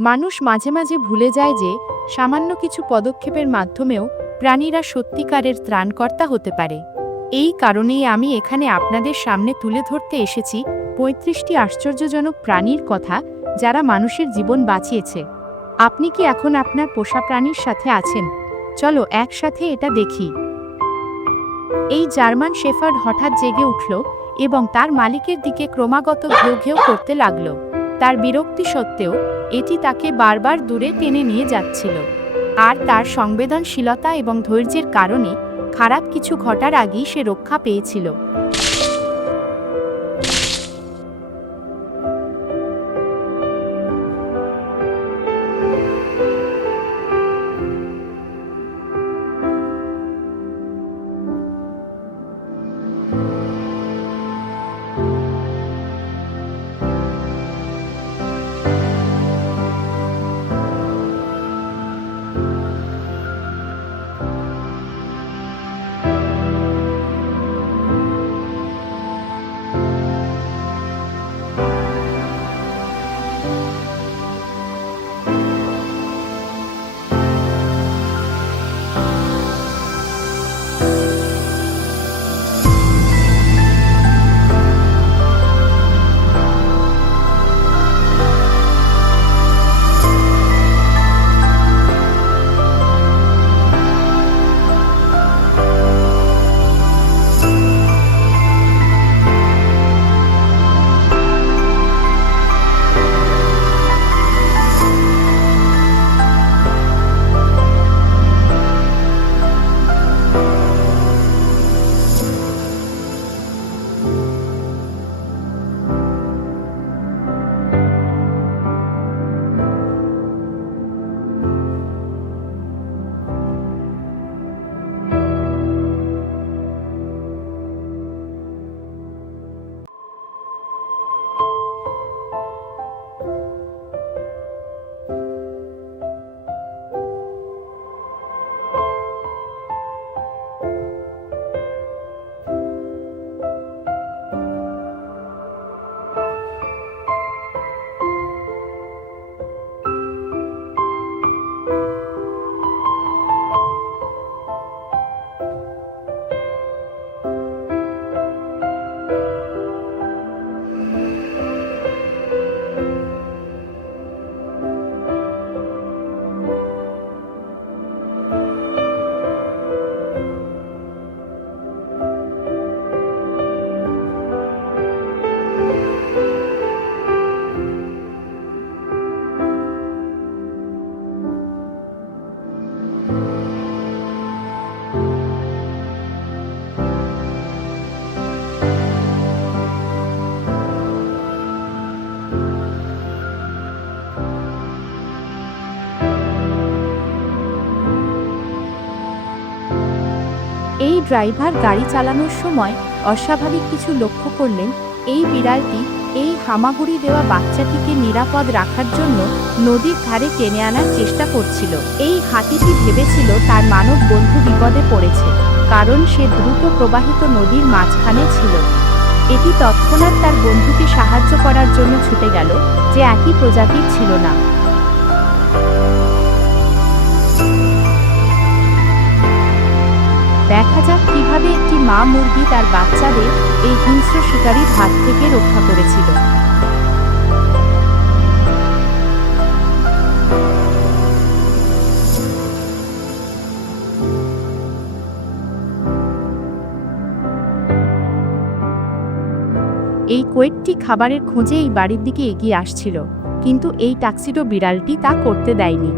মানুষ মাঝে মাঝে ভুলে যায় যে সামান্য কিছু পদক্ষেপের মাধ্যমেও প্রাণীরা সত্যিকারের ত্রাণকর্তা হতে পারে। এই কারণেই আমি এখানে আপনাদের সামনে তুলে ধরতে এসেছি পঁয়ত্রিশটি আশ্চর্যজনক প্রাণীর কথা যারা মানুষের জীবন বাঁচিয়েছে। আপনি কি এখন আপনার পোষা প্রাণীর সাথে আছেন? চলো একসাথে এটা দেখি। এই জার্মান শেফার্ড হঠাৎ জেগে উঠল এবং তার মালিকের দিকে ক্রমাগত ঘেউ ঘেউ করতে লাগল। তার বিরক্তি সত্ত্বেও এটি তাকে বারবার দূরে টেনে নিয়ে যাচ্ছিল। আর তার সংবেদনশীলতা এবং ধৈর্যের কারণে খারাপ কিছু ঘটার আগেই সে রক্ষা পেয়েছিল। ড্রাইভার গাড়ি চালানোর সময় অস্বাভাবিক কিছু লক্ষ্য করলেন, এই বিড়ালটি এই হামাগুড়ি দেওয়া বাচ্চাটিকে নিরাপদ রাখার জন্য নদীর ধারে টেনে আনার চেষ্টা করছিল। এই হাতিটি ভেবেছিল তার মানব বন্ধু বিপদে পড়েছে, কারণ সে দ্রুত প্রবাহিত নদীর মাঝখানে ছিল। এটি তৎক্ষণাৎ তার বন্ধুকে সাহায্য করার জন্য ছুটে গেল, যে একই প্রজাতির ছিল না। দেখা যাক কীভাবে একটি মা মুরগি তার বাচ্চাদের এই হিংস্র শিকারীর হাত থেকে রক্ষা করেছিল? এই কোয়েটটি খাবারের খোঁজে এই বাড়ির দিকে এগিয়ে আসছিল, কিন্তু এই টাক্সিডো বিড়ালটি তা করতে দেয়নি।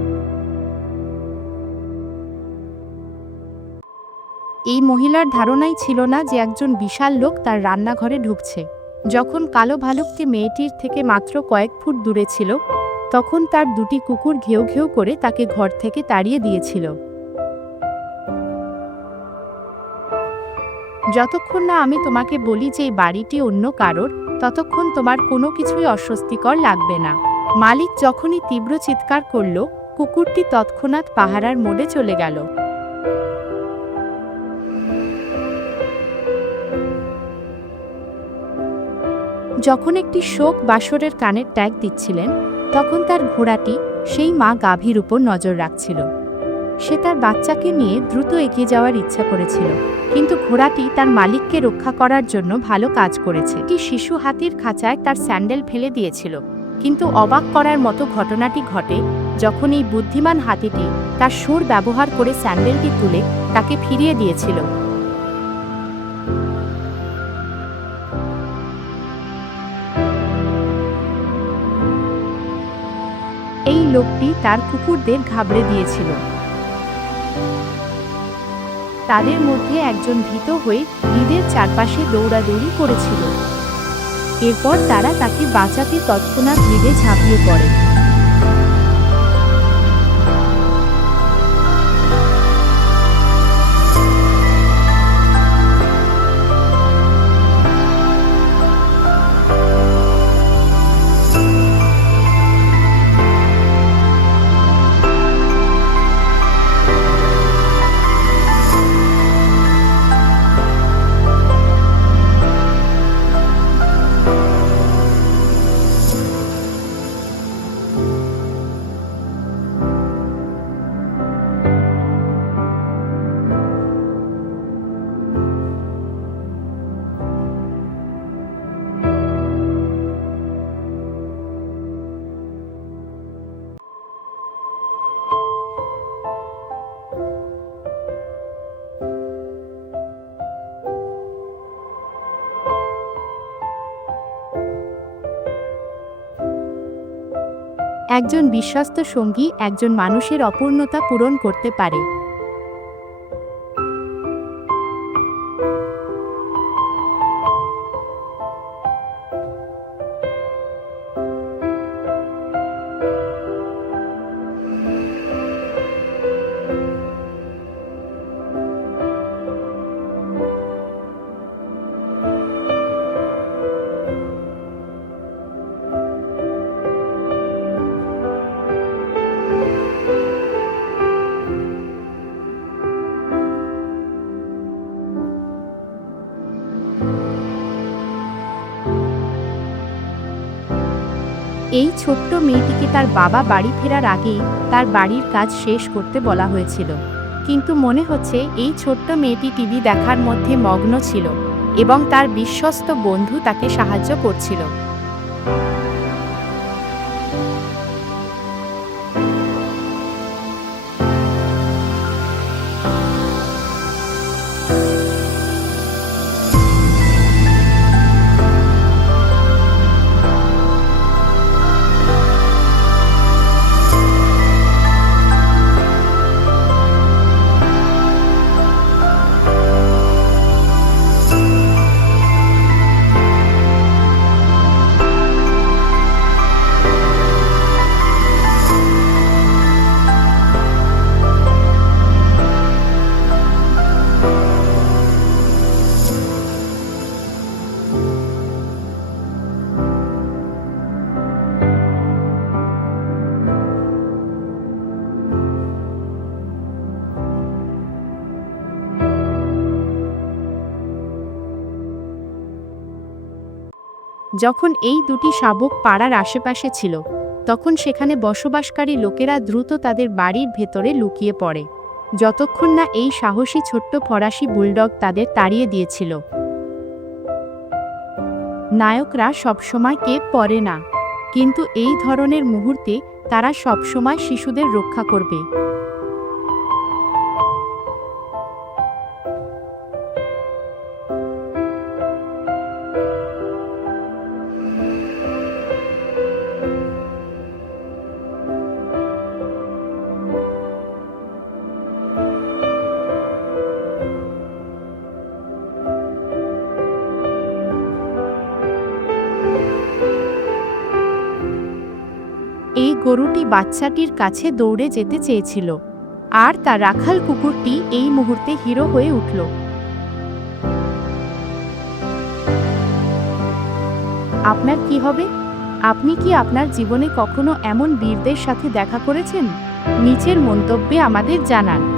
এই মহিলার ধারণাই ছিল না যে একজন বিশাল লোক তার রান্নাঘরে ঢুকছে। যখন কালো ভালুকটি মেয়েটির থেকে মাত্র কয়েক ফুট দূরে ছিল, তখন তার দুটি কুকুর ঘেউ ঘেউ করে তাকে ঘর থেকে তাড়িয়ে দিয়েছিল। যতক্ষণ না আমি তোমাকে বলি যে এই বাড়িটি অন্য কারোর, ততক্ষণ তোমার কোনো কিছুই অস্বস্তিকর লাগবে না। মালিক যখনই তীব্র চিৎকার করল, কুকুরটি তৎক্ষণাৎ পাহারার মোড়ে চলে গেল। যখন একটি শোক বাসরের কানের ট্যাগ দিচ্ছিলেন, তখন তার ঘোড়াটি সেই মা গাভীর উপর নজর রাখছিল। সে তার বাচ্চাকে নিয়ে দ্রুত এগিয়ে যাওয়ার ইচ্ছা করেছিল, কিন্তু ঘোড়াটি তার মালিককে রক্ষা করার জন্য ভালো কাজ করেছে। কি শিশু হাতির খাঁচায় তার স্যান্ডেল ফেলে দিয়েছিল, কিন্তু অবাক করার মতো ঘটনাটি ঘটে যখন এই বুদ্ধিমান হাতিটি তার সুর ব্যবহার করে স্যান্ডেলটি তুলে তাকে ফিরিয়ে দিয়েছিল। এই তার কুকুরদের ঘাবড়ে দিয়েছিল। তাদের মধ্যে একজন ভীত হয়ে ঈদের চারপাশে দৌড়াদৌড়ি করেছিল। এরপর তারা তাকে বাঁচাতে তৎক্ষণাৎ হৃদে ঝাঁপিয়ে পড়ে। একজন বিশ্বস্ত সঙ্গী একজন মানুষের অপূর্ণতা পূরণ করতে পারে। এই ছোট্ট মেয়েটিকে তার বাবা বাড়ি ফেরার আগেই তার বাড়ির কাজ শেষ করতে বলা হয়েছিল। কিন্তু মনে হচ্ছে এই ছোট্ট মেয়েটি টিভি দেখার মধ্যে মগ্ন ছিল এবং তার বিশ্বস্ত বন্ধু তাকে সাহায্য করছিল। যখন এই দুটি শাবক পাড়ার আশেপাশে ছিল, তখন সেখানে বসবাসকারী লোকেরা দ্রুত তাদের বাড়ির ভেতরে লুকিয়ে পড়ে। যতক্ষণ না এই সাহসী ছোট্ট ফরাসি বুলডগ তাদের তাড়িয়ে দিয়েছিল। নায়করা সবসময় কে পড়ে না, কিন্তু এই ধরনের মুহূর্তে তারা সবসময় শিশুদের রক্ষা করবে। গরুটি বাচ্চাটির কাছে দৌড়ে যেতে চেয়েছিল। আর তার রাখাল কুকুরটি এই মুহূর্তে হিরো হয়ে উঠল। আপনার কি হবে? আপনি কি আপনার জীবনে কখনো এমন বীরদের সাথে দেখা করেছেন? নিচের মন্তব্যে আমাদের জানান।